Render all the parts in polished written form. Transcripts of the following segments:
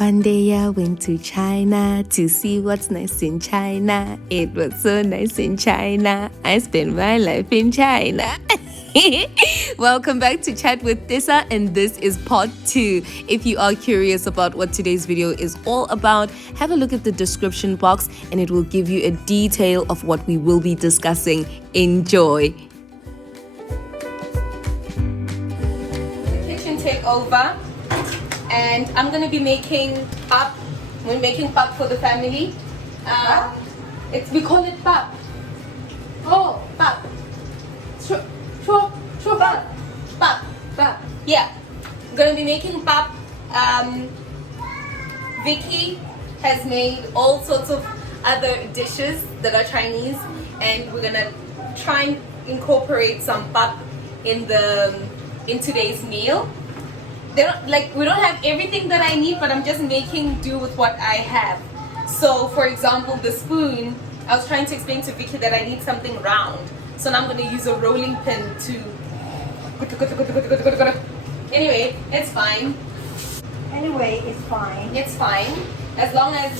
One day I went to China to see what's nice in China. It was so nice in China. I spent my life in China. Welcome back to Chat with Tessa, and this is part 2. If you are curious about what today's video is all about, have a look at the description box and it will give you a detail of what we will be discussing. Enjoy. Kitchen takeover, and I'm gonna be making pap. We're making pap for the family. We call it pap. Oh, pap. Pap. Yeah, I'm gonna be making pap. Vicky has made all sorts of other dishes that are Chinese, and we're gonna try and incorporate some pap in today's meal. We don't have everything that I need, but I'm just making do with what I have. So, for example, the spoon, I was trying to explain to Vicky that I need something round. So now I'm going to use a rolling pin to... Anyway, it's fine. It's fine. As long as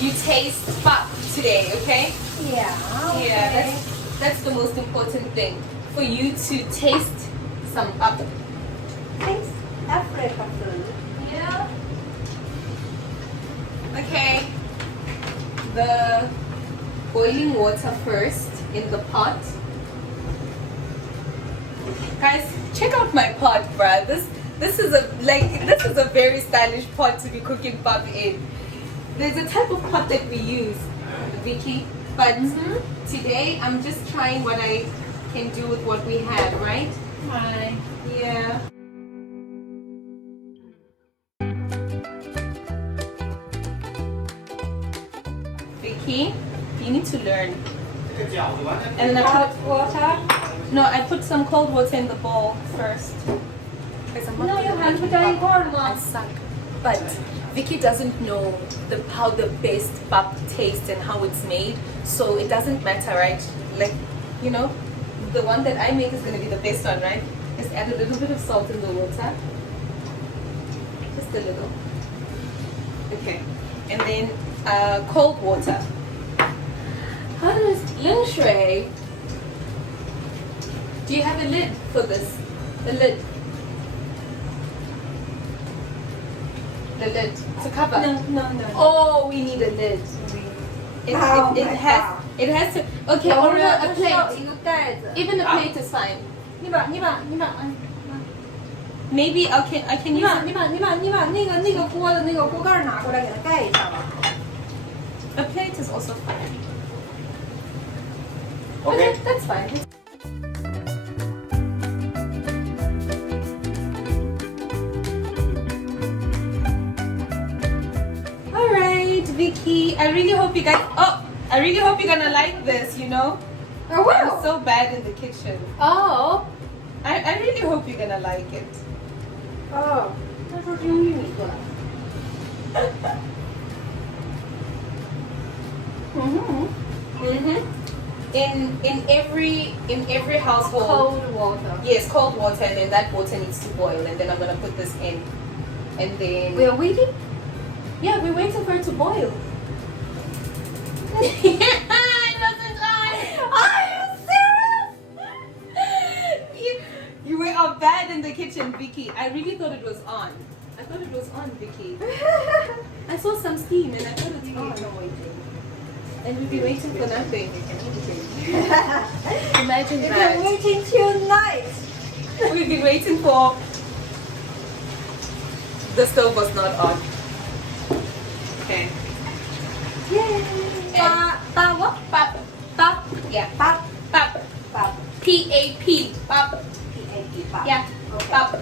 you taste pap today, okay? Yeah. Okay. Yeah, that's the most important thing. For you to taste some pap. Taste Africa food. Yeah. Okay. The boiling water first in the pot. Guys, check out my pot, bruh. This is a very stylish pot to be cooking pap in. There's a type of pot that we use, Vicky, but today I'm just trying what I can do with what we have, right? Hi. Yeah. Vicky, you need to learn. And then Hot water? No, I put some cold water in the bowl first. No, you have to try cold I water. suck. But Vicky doesn't know how the best pap tastes and how it's made, so it doesn't matter, right? Like, you know, the one that I make is going to be the best one, right? Just add a little bit of salt in the water. Just a little. Okay. And then cold water. How does Lin Shui? Do you have a lid for this? A lid. The lid to cover. No. Oh, we need a lid. It has to. Okay, or a plate. Even a plate is fine. Maybe I can use. 你把那个锅的那个锅盖拿过来给它盖一下吧。 A plate is also fine. Okay. That's fine. Alright, Vicky. I really hope you guys. I really hope you're gonna like this. You know, Oh I'm so bad in the kitchen. Oh. I really hope you're gonna like it. 哦，他说是用玉米做的。In every household. Cold water. Yes, cold water, and then that water needs to boil, and then I'm gonna put this in, and then We are waiting. yeah, we're waiting for it to boil. It wasn't on. Are you serious? You were bad in the kitchen, Vicky. I really thought it was on. I thought it was on, Vicky. I saw some steam, and I thought it's on. And we've been waiting for nothing. Imagine We've been that. waiting till night. We've been waiting for. The stove was not on. Okay. Yay. Pa what? Pap. Pap. Yeah. Pap. Pap. Pap. P-A-P. Pap. P-A-P. Pap. Yeah. Okay. Pap.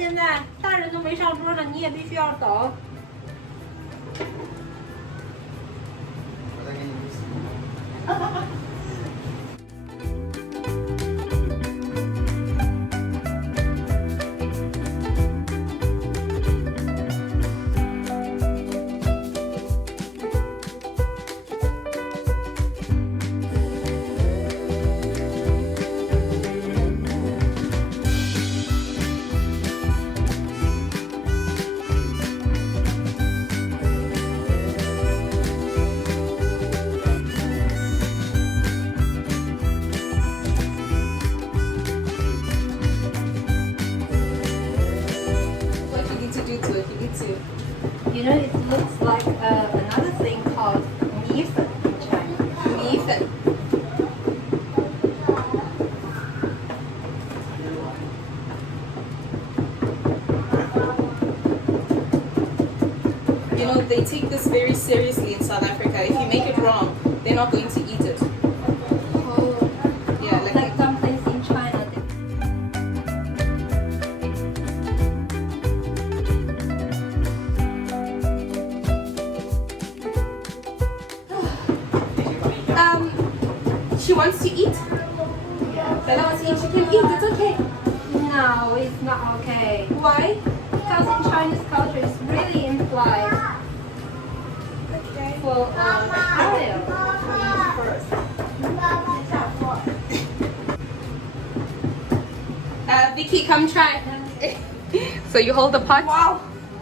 现在大人都没上桌呢，你也必须要走。我再给你一次。What you need to do to it? You need to. You know, it looks like another thing called 米粉 in China. 米粉. You know, they take this very seriously in South Africa. If you make it wrong, they're not going to eat it. Oh, Yeah, like dumplings in China. She wants to eat. Bella wants to eat. She can eat. It's okay. No, it's not okay. Why? Because in Chinese culture, it's really implied for a child to eat first. Vicky, come try. So you hold the pot. Wow.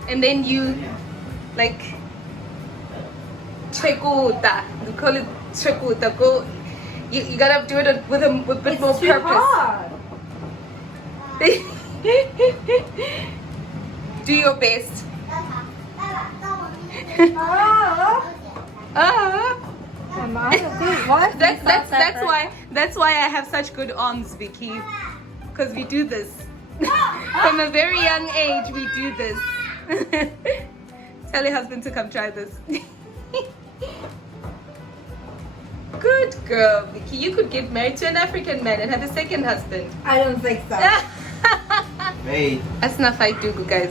And then you like chekuta. We call it chekuta. Go. You gotta do it with a bit more It's too purpose. hard. Do your best. Oh. Am I a good wife? That's why I have such good arms, Vicky. Because we do this. From a very young age, we do this. Tell your husband to come try this. Good girl, Vicky. You could get married to an African man and have a second husband. I don't think so. Wait. That's not fight Dugu, guys.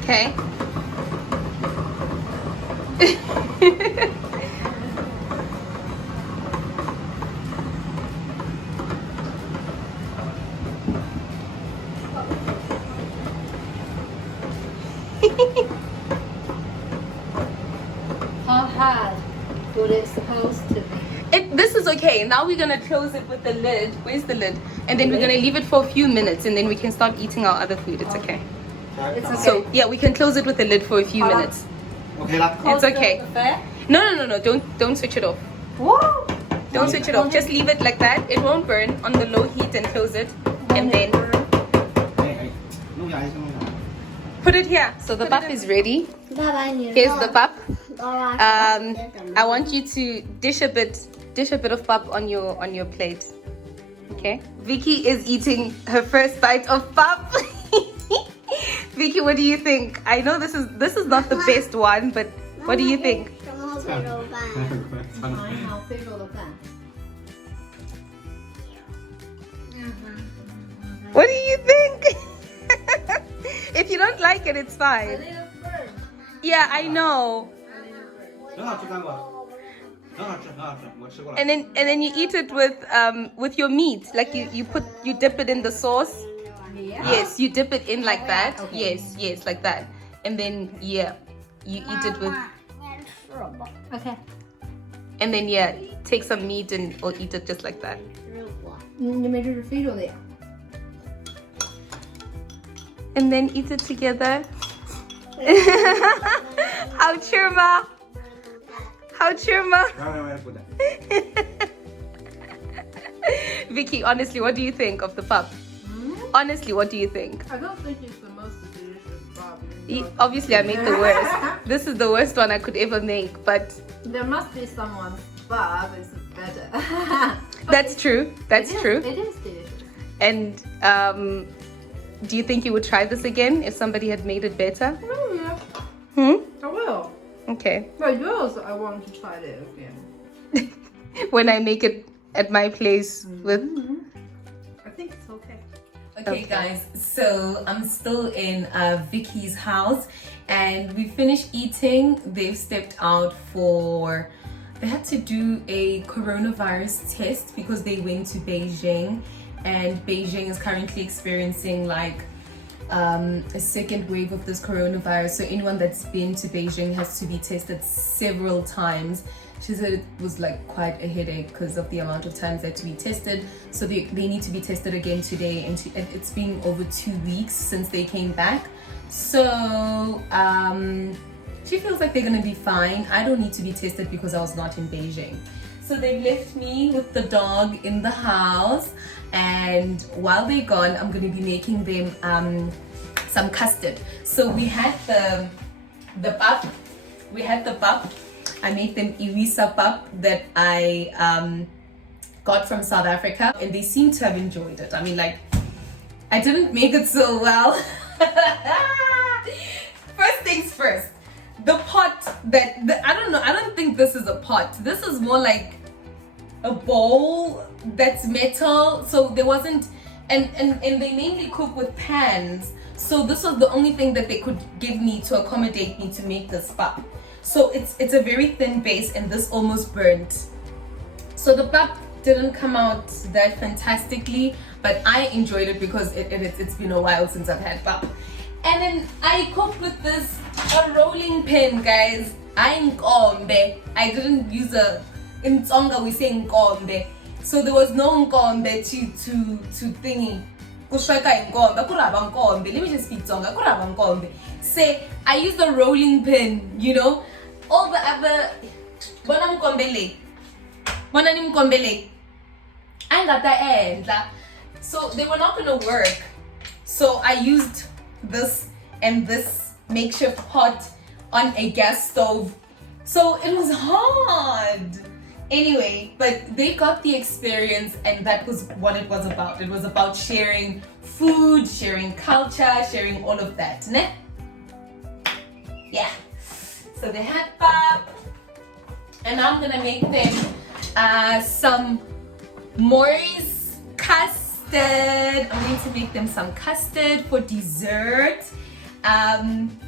Okay. How hard would it supposed to be? This is okay. Now we're gonna close it with the lid. Where's the lid? And then we're gonna leave it for a few minutes, and then we can start eating our other food. It's okay. It's okay. So yeah, we can close it with the lid for a few Hold on. minutes. Okay ละ It's okay. No. Don't switch it off. Whoa. Don't switch it off. Just leave it like that. It won't burn on the low heat and close it. And then เฮ้ยลูกใหญ่ใช่ไหม put it here. So the pap is ready. Here's the pap. I want you to dish a bit of pap on your plate. Okay. Vicky is eating her first bite of pap. Vicky, what do you think? I know this is not the best one, but what do you think? 尝一尝非洲的饭。 What do you think? If you don't like it, it's fine. Yeah, I know. 很好吃，看过。很好吃，很好吃，我吃过了。 And then you eat it with your meat. Like you dip it in the sauce. Yes, you dip it in like that. Yes, like that. And then yeah, you eat it with. Okay. And then yeah, take some meat or eat it just like that. 你们这是非洲的呀？ And then eat it together. How churma? How churma? Vicky, honestly, what do you think of the pap? Honestly, what do you think? I don't think it's the most delicious pap. Obviously, I made the worst. This is the worst one I could ever make, but There must be someone's pap is better. that's true. That's true. It is delicious. And do you think you would try this again if somebody had made it better? Oh yeah, Hmm? I will. Okay. But yours, I want to try it again. When I make it at my place with. I think it's okay. Okay guys, so I'm still in Vicky's house and we finished eating. They've stepped out for, they had to do a coronavirus test because they went to Beijing, and Beijing is currently experiencing like a second wave of this coronavirus. So anyone that's been to Beijing has to be tested several times. She said it was like quite a headache because of the amount of times they had to be tested. So they need to be tested again today, and it's been over 2 weeks since they came back. So she feels like they're gonna be fine. I don't need to be tested because I was not in Beijing. So they've left me with the dog in the house, and while they're gone, I'm gonna be making them some custard. So we had the pap. We had the pap. I made them Iwisa pap that I got from South Africa, and they seem to have enjoyed it. I mean, like, I didn't make it so well. First things first, the pot I don't know, I don't think this is a pot. This is more like a bowl that's metal. So there wasn't, and they mainly cook with pans. So this was the only thing that they could give me to accommodate me to make this pap. So it's a very thin base, and this almost burnt. So the pap didn't come out that fantastically, but I enjoyed it because it's been a while since I've had pap. And then I cooked with this a rolling pin, guys. I didn't use in Tsonga we say nkombe. So there was no nkombe to thingy. Let me just speak Tsonga. Say I used a rolling pin, you know. All the other so they were not gonna work. So I used this and this makeshift pot on a gas stove. So it was hard. Anyway, but they got the experience, and that was what it was about. It was about sharing food, sharing culture, sharing all of that. Ne? Yeah. So they had pap, and I'm gonna make them some Maury's custard. I'm going to make them some custard for dessert.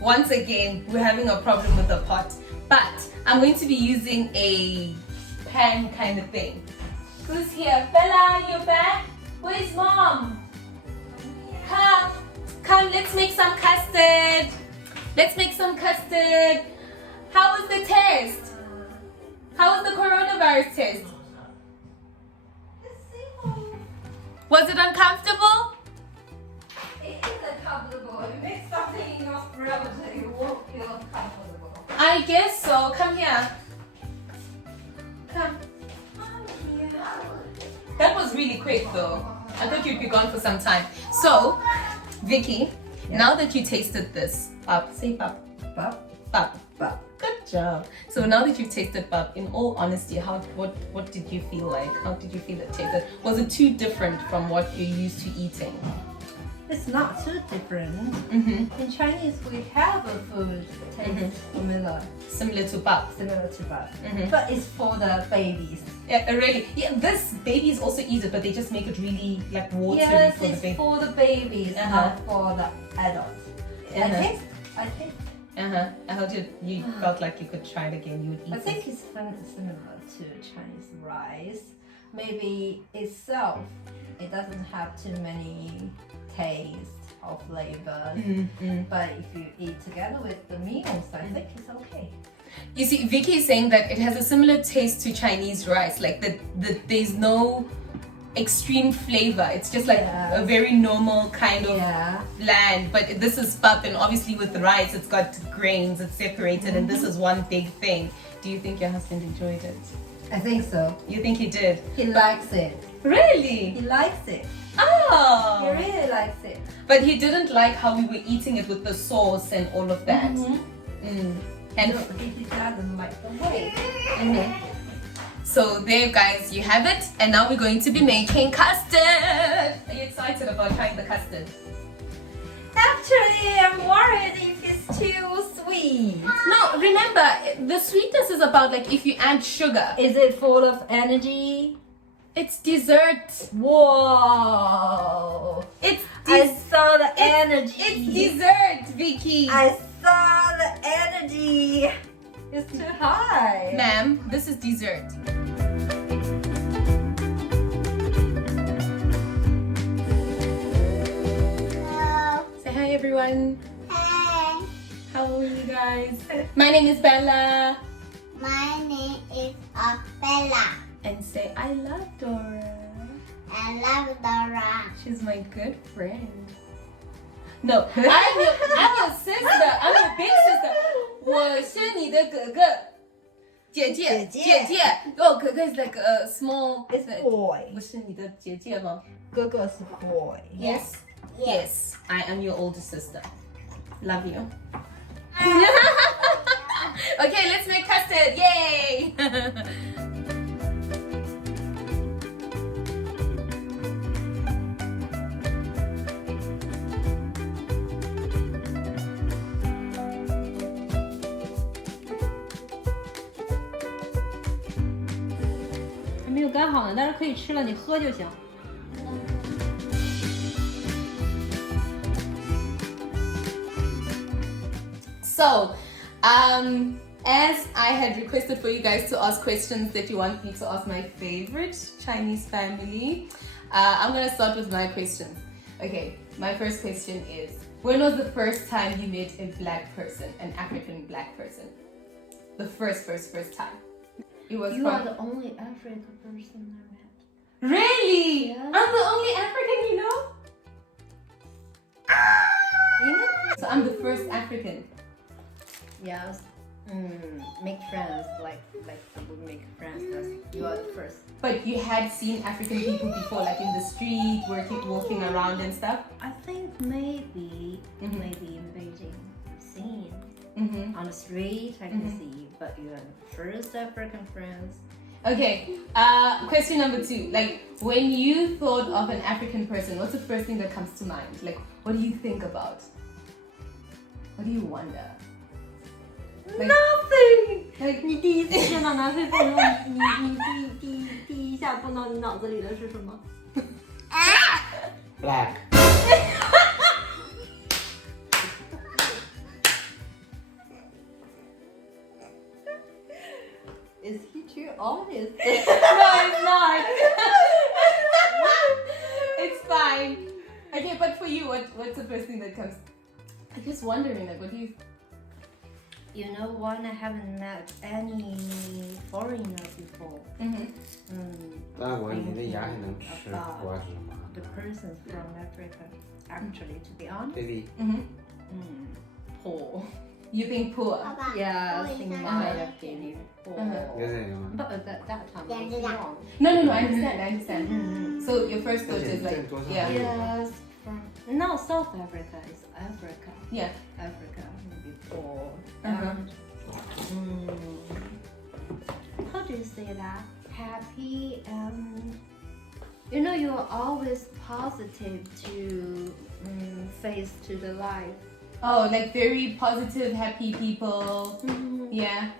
Once again, we're having a problem with the pot, but I'm going to be using a pan kind of thing. Who's here? Bella, you're back? Where's mom? Come, let's make some custard. Let's make some custard. How was the test? How was the coronavirus test? Was it uncomfortable? It is uncomfortable. If you make something in your throat, you won't feel uncomfortable. I guess so. Come here. Come. That was really quick though. I thought you'd be gone for some time. So, Vicky, now that you tasted this, pap, say pap. Pap. Pap. Pap. Good job. So now that you've tasted pap, in all honesty, what did you feel like? How did you feel it tasted? Was it too different from what you're used to eating? It's not too different. Mm-hmm. In Chinese, we have a food taste Similar to pap. similar to pap, Mm-hmm. but it's for the babies. Yeah, really. Yeah, this babies also eat it, but they just make it really like watery Yes, for the it's baby. for the babies, Uh-huh. not for the adults. I think. I heard you felt like you could try it again. You would eat I think it. it's similar to Chinese rice. Maybe itself, it doesn't have too many taste or flavors. Mm-hmm. But if you eat together with the meals, I think it's okay. You see, Vicky is saying that it has a similar taste to Chinese rice. Like there's no extreme flavor. It's just like a very normal kind of bland. But this is pap, and obviously with the rice, it's got grains. It's separated, and this is one big thing. Do you think your husband enjoyed it? I think so. You think he did? He likes it. Really? He likes it. Oh. He really likes it. But he didn't like how we were eating it with the sauce and all of that. And No, he doesn't like the way. so there, guys, you have it. And now we're going to be making custard. Are you excited about trying the custard? Actually, I'm worried if it's too sweet. No, remember, the sweetness is about like if you add sugar. Is it full of energy? It's dessert. Whoa! It's energy. It's dessert, Vicky. I saw the energy. It's too high. Ma'am, this is dessert. Hello. Say hi, everyone. Hey. How are you guys? My name is Bella. My name is Bella. And say, I love Dora. I love Dora. She's my good friend. No, I'm your sister. I'm your big sister. 我是你的哥哥。姐姐。Oh, 哥哥 is like a small. It's boy. 不是你的姐姐吗？哥哥是 boy. Yes. Yes. I am your older sister. Love you. Okay, let's make custard. Yay! So, as I had requested for you guys to ask questions that you want me to ask my favorite Chinese family, I'm gonna start with my questions. Okay, my first question is, when was the first time you met a black person, an African black person? The first time. It was You from... are the only African person I met. Really? Yeah. I'm the only African you know? So I'm the first African. Yes. Make friends, like we make friends. You are the first. But you had seen African people before, like in the street, walking around and stuff? I think maybe in Beijing, seen on the street I can see, but you are the first African friends. Okay, question number 2. Like, when you thought of an African person, what's the first thing that comes to mind? Like, what do you think about? What do you wonder? Like, Nothing. like 你第一次见到男朋友，你第一下蹦到你脑子里的是什么？ Black. Is he too honest? No, it's not. It's fine. Okay, but for you, what's the first thing that comes? I'm just wondering, like, what do you... You know, one, I haven't met any foreigner before. 那你的牙还能吃瓜子吗 The persons from Africa, actually, to be honest, ？Baby， poor. You think poor? 爸爸， Yes, 我 in 也 my 想 opinion, poor. 有点吗？ But at that time, I was young. No, I understand. So your first thought is like, yeah. Yes, from no, South Africa is Africa. Yeah. Africa maybe poor. Uh-huh. And, how do you say that? Happy and you know you're always positive to face to the life. Oh, like very positive, happy people. Yeah.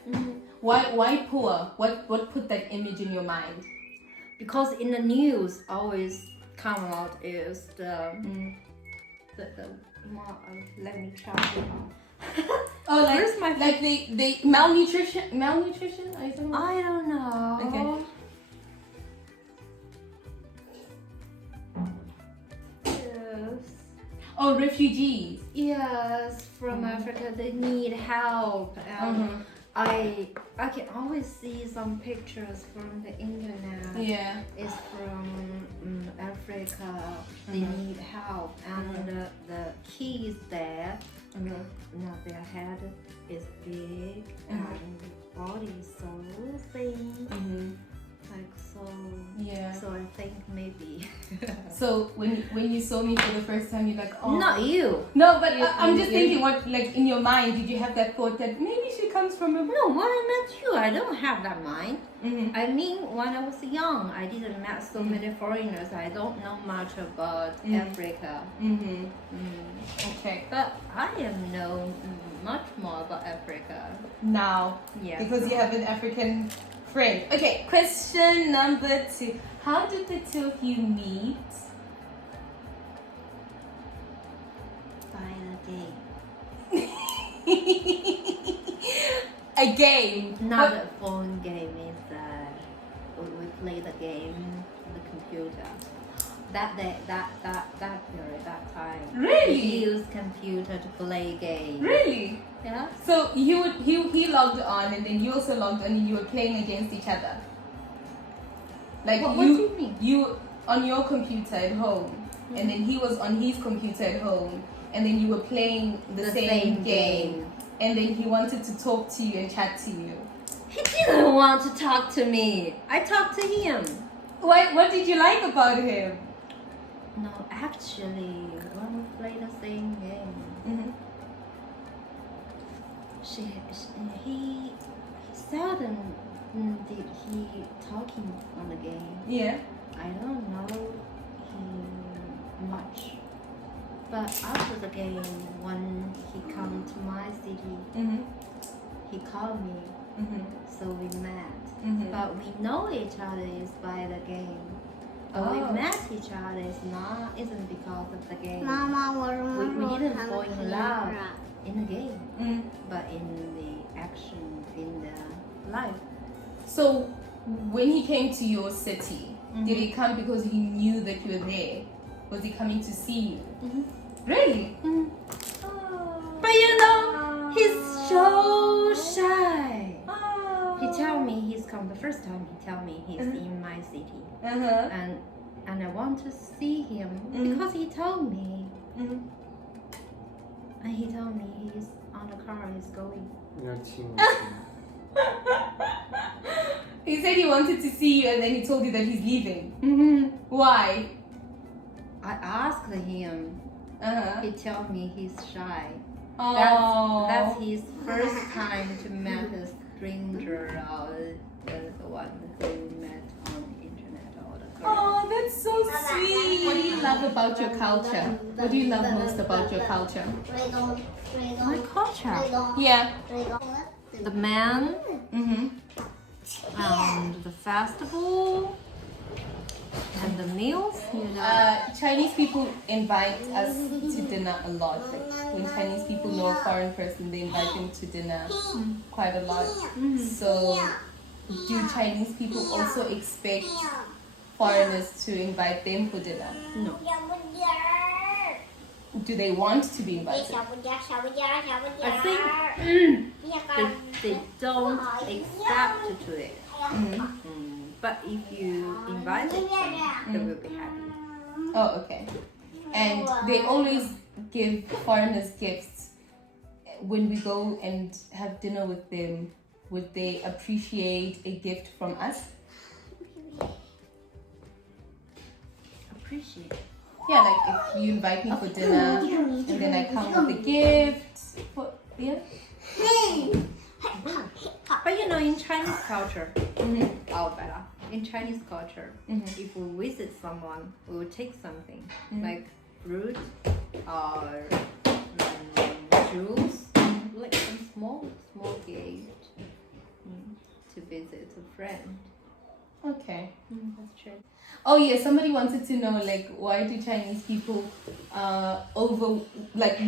Why poor? What put that image in your mind? Because in the news always come out is the let me try it. Oh, like Where's my like they malnutrition? I don't know. I don't know. Okay. Yes. Oh, refugees. Yes, from Africa, they need help. And I can always see some pictures from the internet. Yeah. It's from Africa. They need help, and the kids there, now their head is big and the body is so thin, like so. Yeah. So I think maybe. So when you saw me for the first time, you're like, oh. Not you. No, but I'm just thinking, what, like, in your mind, did you have that thought that maybe she comes from a... No, when I met you, I don't have that mind. I mean, when I was young, I didn't met so many foreigners. I don't know much about Africa. Okay. But I am know much more about Africa. Now, Yeah. because you have an African friend. Okay, question number 2. How did the two of you meet? A game. Not a phone game. It's we play the game on the computer. That day, that period, that time. Really? We use computer to play game. Really? Yeah. So he logged on, and then you also logged on, and you were playing against each other. Like What do you mean? You on your computer at home, and then he was on his computer at home, and then you were playing the same game. And then he wanted to talk to you and chat to you. He didn't want to talk to me. I talked to him. What did you like about him? No, actually, when we play the same game, Mm-hmm. he seldom did he talking on the game. Yeah. I don't know him much. But after the game, when he come to my city, Mm-hmm. he called me, Mm-hmm. so we met. Mm-hmm. But we know each other is by the game. But Oh. we met each other isn't because of the game. 妈妈，我什么时 We 候 didn't 才 fall 能 in 听 love 啊？ in the game, Mm. but in the action, in the life. So when he came to your city, Mhm. did he come because he knew that you were there? Was he coming to see you? Mhm. Really? But you know, he's so shy. He tell me he's come the first time. He tell me he's in my city, Uh-huh. and I want to see him because he told me, Mm-hmm. and he told me he's on the car. He's going. 有点亲我。 He said he wanted to see you, and then he told you that he's leaving. Mm-hmm. Why? I asked him. Uh-huh. He tell me he's shy. Oh. That's his first time to meet a stranger or the one who met on the internet or the girl. Oh, that's so sweet. What do you love about your culture? What do you love most about your culture? 追踪，追踪， My culture. 追踪， Yeah. 追踪。 The man Mm-hmm. and the festival and the meals. You know. Chinese people invite us to dinner a lot. Like when Chinese people know a foreign person, they invite them to dinner quite a lot. So, do Chinese people also expect foreigners to invite them for dinner? No. 小不点儿， Do they want to be 哎， invited? 小不点儿，小不点儿，小不点 I 儿。 think 别干 they don't accept to it. But if you invite them, they will be happy. Oh, okay. And they always give foreigners gifts. When we go and have dinner with them, would they appreciate a gift from us? Appreciate. Yeah, like if you invite me for dinner and then I come with a gift. Yeah? But you know, in Chinese culture, Mm-hmm. oh Bella, in Chinese culture, if we visit someone, we will take something like fruit or juice, like some small gift to visit a friend. Okay. That's true. Oh yeah, somebody wanted to know like why do Chinese people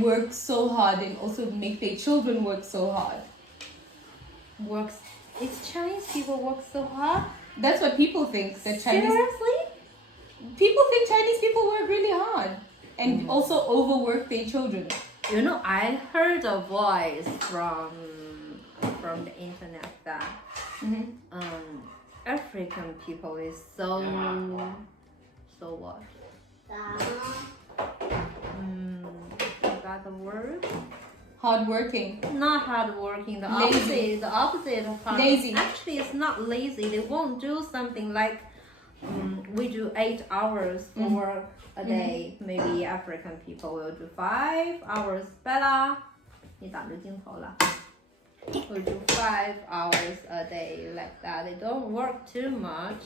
work so hard and also make their children work so hard? If Chinese people work so hard, That's what people think. That Chinese seriously? people think Chinese people work really hard and also overwork their children. You know, I heard a voice from the internet that African people is so what? Is that the word? Hardworking. Not hardworking. The Lazy. opposite of hard. Lazy. Actually, it's not lazy. They won't do something like we do 8 hours for work a day. Maybe African people will do 5 hours. Bella, 你挡住镜头了。We do 5 hours a day like that. They don't work too much.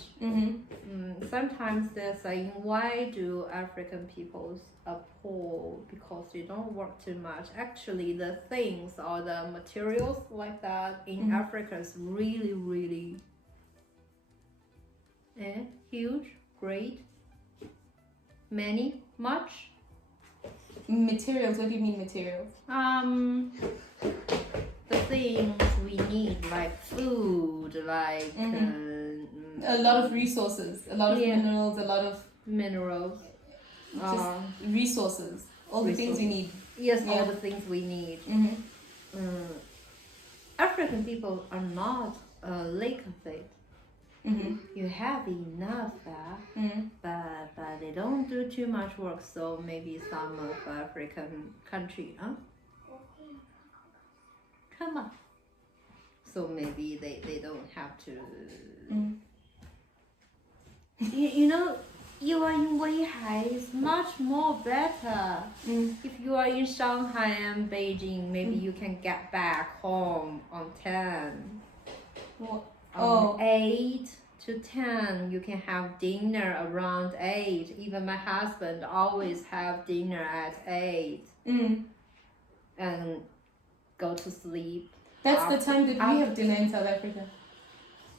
Sometimes they're saying, why do African peoples are poor? Because they don't work too much. Actually, the things or the materials like that in Africa is really, really huge, great, many, much. Materials. What do you mean materials? The things we need, like food, like A lot of resources, a lot of minerals, a lot of minerals. just resources. All the things we need. Yes, all the things we need. African people are not lack of it. You have enough but they don't do too much work. So maybe some of African country, come on. So maybe they don't have to. You know, you are in Weihai is much more better. If you are in Shanghai and Beijing, maybe you can get back home on 10. On 8 to 10, you can have dinner around 8. Even my husband always have dinner at 8. And go to sleep. That's the time that we have dinner in South Africa.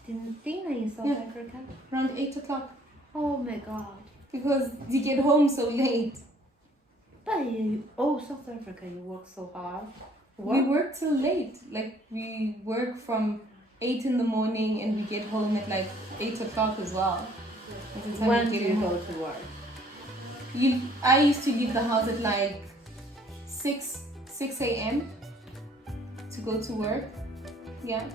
Dinner in South Africa? Around 8 o'clock. Oh my god. Because you get home so late. But South Africa, you work so hard. We work till late. Like we work from 8 in the morning and we get home at like 8 o'clock as well. When do you go to work? I used to leave the house at like 6 a.m. to go to work. Yeah.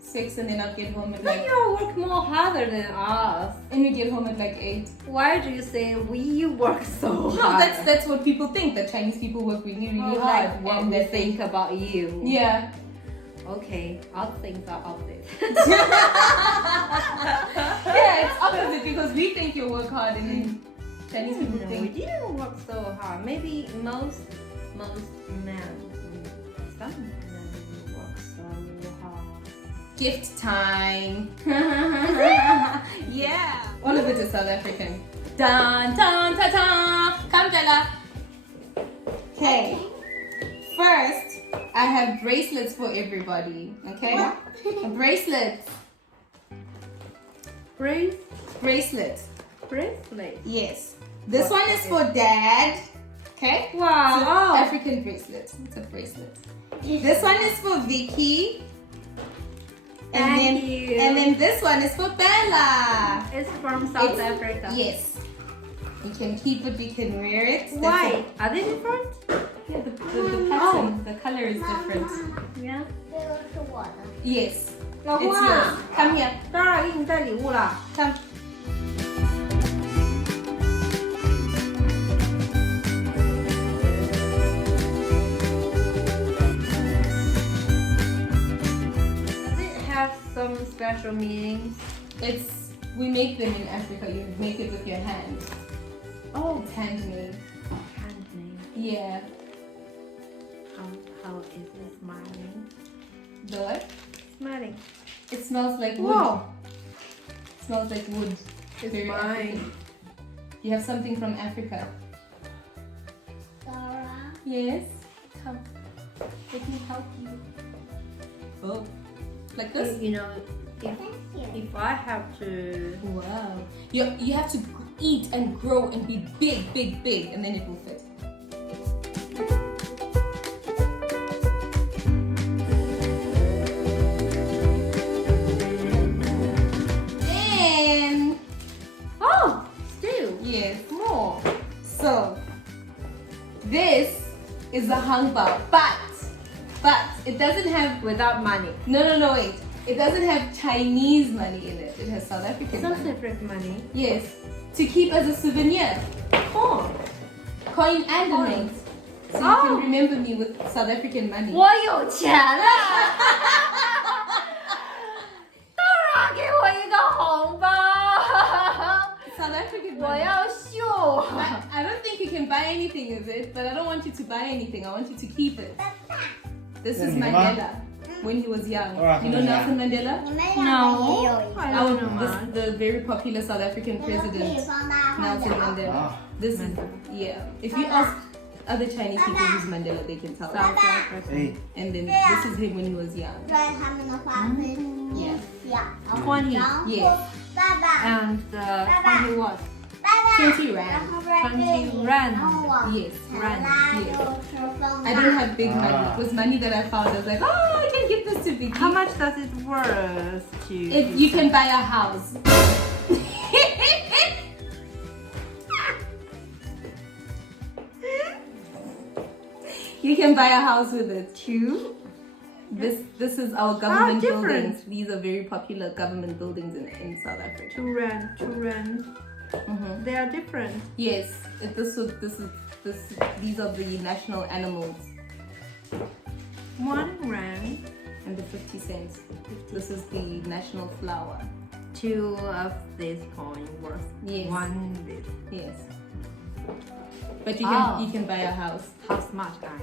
6, and then I'll get home at like... But you work more harder than us. And we get home at like 8. Why do you say we work so hard? No, that's what people think, that Chinese people work really, really hard. Like what we think about you. Yeah. Okay, our things are opposite. Yeah, it's opposite because we think you work hard and then Chinese people think... we didn't work so hard. Maybe most men, some men work so hard. Gift time. Yeah. All of it is South African. Dun dun ta ta. Come, Bella. Okay. First, I have bracelets for everybody. Okay. Bracelets. Bracelets. Bracelet. Yes. This one is for Dad. Okay. Wow. It's an African bracelet. It's a bracelet. This one is for Vicky. Thank you. And then this one is for Bella. It's from South Africa. Yes. You can keep it, we can wear it. Why? Are they different? Yeah, the pattern, the color is different. Yeah. 这个是我的。 Yes. 老 It's 公 yours. 啊， Come here. 当然给你带礼物了。 Come. Does it have some special meanings? We make them in Africa. You make it with your hand. Oh, It's handmade. handmade. Yeah. How is it smiling? The what? Smiling. It smells like wood. Wow. It smells like wood. It's Very mine. African. You have something from Africa. Dora. Yes. Come. Let me help you. Oh. Like this? You know, Thank you. if I have to... Wow. You have to eat and grow and be big, big, big, and then it will fit. Then, Oh, still. yes, more. So, this is a hangbao, but it doesn't have... Without money. No, wait. It doesn't have Chinese money in it. It has South African South money. African money. Yes. To keep as a souvenir. Oh. Coin and a note. So you can remember me with South African money. 我有钱了，当然给我一个红包。 South African 我 money. 要秀。 I don't think you can buy anything with it, but I don't want you to buy anything. I want you to keep it. This is Mandela when he was young. You know Nelson Mandela? 你们两个也有一个。 I don't know This much. the very popular South African 这个可以 president 放大放 Nelson 小。 Mandela. This is If you ask other Chinese people who's Mandela, they can tell. South you. African. And then this is him when he was young. 在他们的花分小， 20. 然后 Yes. 爸爸， And when he was. 爸爸， 20 rand. 20 rand. Yes, rand. I don't have big money. It was money that I found. I was like, oh, I can give this to Vicky. How much does it worth to If you can buy a house. You can buy a house with it. two? This is our government different. buildings. These are very popular government buildings in South Africa. 2 rand, 2 rand. They are different. Yes, these are the national animals 1 rand. and the 50 cents. This is the national flower. 2 of this coin worth Yes. 1 this. Yes. But you can buy a house. How smart I am.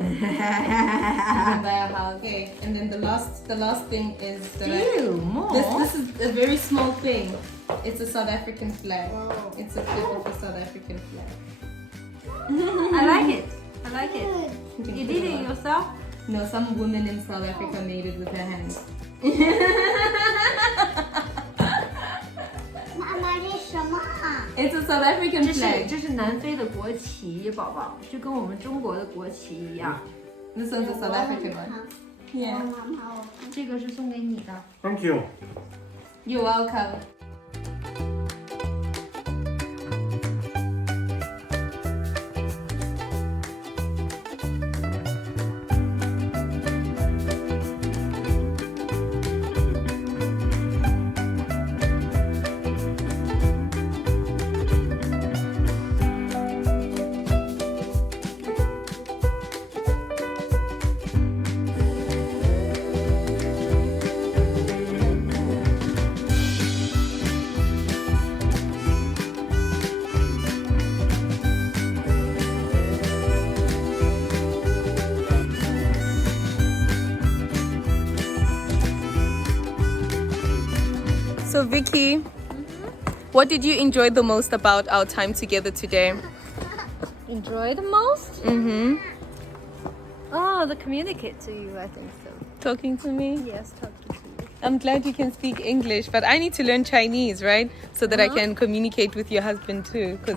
You can buy a house. Okay. And then the last thing is Still more. this is a very small thing. It's a South African flag. Wow. It's a flip of a South African flag. I like it. I like it. You can You put did it it on. yourself? No, some women in South Africa made it with her hands. 妈妈，这什么啊？ It's a South African 这 flag. 是南非的国旗，宝宝，就跟我们中国的国旗一样。 This one's a South African one. Yeah. 妈妈，我这个是送给你的。 Thank you. You're welcome. So Vicky, what did you enjoy the most about our time together today? Enjoy the most? Mm-hmm. Oh, the communicate to you, I think so. Talking to me? Yes, talking to you. I'm glad you can speak English, but I need to learn Chinese, right? So that I can communicate with your husband too, so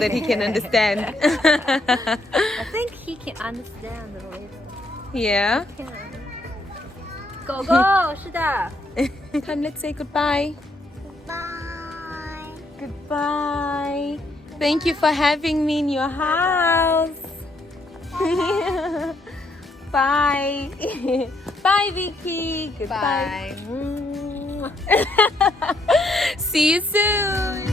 that he can understand. I think he can understand a little. Yeah. Go go，是的。 Come, let's say goodbye. Bye. Goodbye. Thank you for having me in your house. Bye. Bye, Vicky. Goodbye. Bye. See you soon.